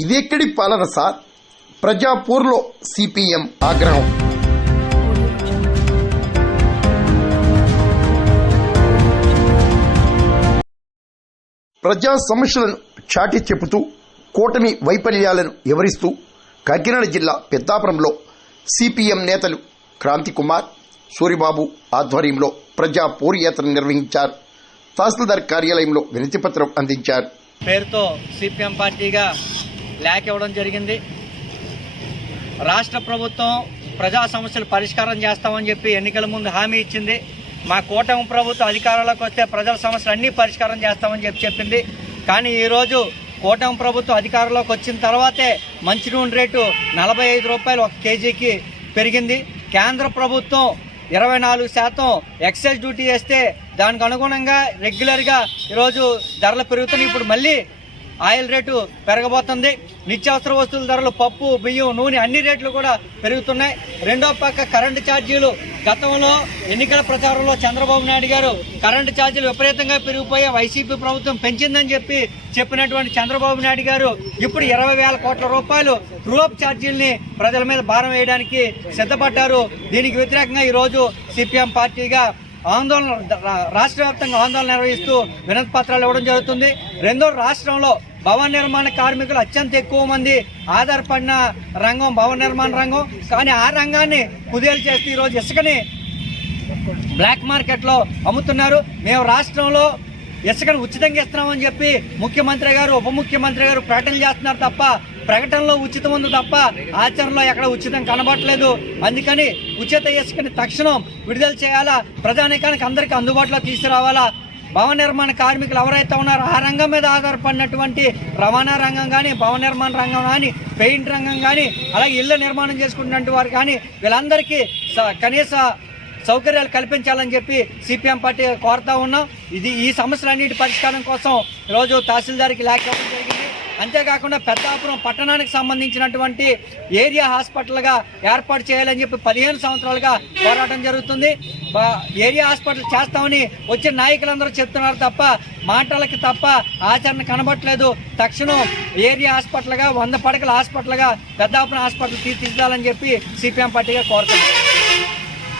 ఇదెక్కడి పాలన sir? ప్రజాపూర్లో CPM ఆగ్రహం. ప్రజా సమస్యలను చాటి చెబుతూ కూటమి వైఫల్యాలను వివరిస్తూ కాకినాడ జిల్లా పెద్దాపురంలో సిపిఎం నేతలు క్రాంతికుమార్, సూరిబాబు ఆధ్వర్యంలో ప్రజా పూర్యాత్ర నిర్వహించారు. తహసీల్దార్ కార్యాలయంలో వినతిపత్రం అందించారు. పేరుతో సిపిఎం పార్టీగా లేఖ ఇవ్వడం జరిగింది. రాష్ట్ర ప్రభుత్వం ప్రజా సమస్యలు పరిష్కారం చేస్తామని చెప్పి ఎన్నికల ముందు హామీ ఇచ్చింది. మా కూటమి ప్రభుత్వం అధికారంలోకి వస్తే ప్రజల సమస్యలు అన్నీ పరిష్కారం చేస్తామని చెప్పింది. కానీ ఈరోజు కూటమి ప్రభుత్వం అధికారంలోకి వచ్చిన తర్వాతే మంచినూనె రేటు 45 రూపాయలు ఒక కేజీకి పెరిగింది. కేంద్ర ప్రభుత్వం 24% ఎక్సైజ్ డ్యూటీ వేస్తే దానికి అనుగుణంగా రెగ్యులర్గా ఈరోజు ధరలు పెరుగుతున్నాయి. ఇప్పుడు మళ్ళీ ఆయిల్ రేటు పెరగబోతుంది. నిత్యావసర వస్తువుల ధరలు, పప్పు, బియ్యం, నూనె అన్ని రేట్లు కూడా పెరుగుతున్నాయి. రెండో పక్క కరెంటు ఛార్జీలు, గతంలో ఎన్నికల ప్రచారంలో చంద్రబాబు నాయుడు గారు కరెంటు ఛార్జీలు విపరీతంగా పెరిగిపోయే వైసీపీ ప్రభుత్వం పెంచిందని చెప్పినటువంటి చంద్రబాబు నాయుడు గారు ఇప్పుడు 20,000 కోట్ల రూపాయలు ట్రూఅప్ ఛార్జీల్ని ప్రజల మీద భారం వేయడానికి సిద్ధపడ్డారు. దీనికి వ్యతిరేకంగా ఈరోజు సిపిఎం పార్టీగా రాష్ట్ర వ్యాప్తంగా ఆందోళన నిర్వహిస్తూ వినతి పత్రాలు ఇవ్వడం జరుగుతుంది. రెండో రాష్ట్రంలో భవన నిర్మాణ కార్మికులు అత్యంత ఎక్కువ మంది ఆధారపడిన రంగం భవన నిర్మాణ రంగం. కానీ ఆ రంగాన్ని కుదేలు చేస్తూ ఈరోజు ఇసుకని బ్లాక్ మార్కెట్లో అమ్ముతున్నారు. మేము రాష్ట్రంలో ఇసుకను ఉచితంగా ఇస్తున్నామని చెప్పి ముఖ్యమంత్రి గారు, ఉప ముఖ్యమంత్రి గారు ప్రకటనలు చేస్తున్నారు తప్ప ప్రకటనలో ఉచితం ఉంది తప్ప ఆచరణలో ఎక్కడ ఉచితం కనబడట్లేదు. అందుకని ఉచిత ఇసుకని తక్షణం విడుదల చేయాలా, ప్రజానీకానికి అందరికీ అందుబాటులో తీసుకురావాలా. భవన నిర్మాణ కార్మికులు ఎవరైతే ఉన్నారో ఆ రంగం మీద ఆధారపడినటువంటి రవాణా రంగం కానీ, భవన నిర్మాణ రంగం కానీ, పెయింట్ రంగం కానీ, అలాగే ఇళ్ల నిర్మాణం చేసుకున్నటువంటి వారు కానీ వీళ్ళందరికీ కనీస సౌకర్యాలు కల్పించాలని చెప్పి సిపిఎం పార్టీ కోరుతా ఉన్నాం. ఈ సమస్యలన్నిటి పరిష్కారం కోసం ఈరోజు తహసీల్దార్కి లేఖ ఇవ్వడం జరిగింది. అంతేకాకుండా పెద్దాపురం పట్టణానికి సంబంధించినటువంటి ఏరియా హాస్పిటల్గా ఏర్పాటు చేయాలని చెప్పి 15 సంవత్సరాలుగా పోరాటం జరుగుతుంది. ఏరియా హాస్పిటల్ చేస్తామని వచ్చిన నాయకులందరూ చెప్తున్నారు తప్ప మాటలకి తప్ప ఆచరణ కనబట్టలేదు. తక్షణం ఏరియా హాస్పిటల్గా 100 పడకల హాస్పిటల్గా పెద్దాపురం హాస్పిటల్ తీర్చిదిద్దాలని చెప్పి సిపిఎం పార్టీగా కోరుతున్నాం.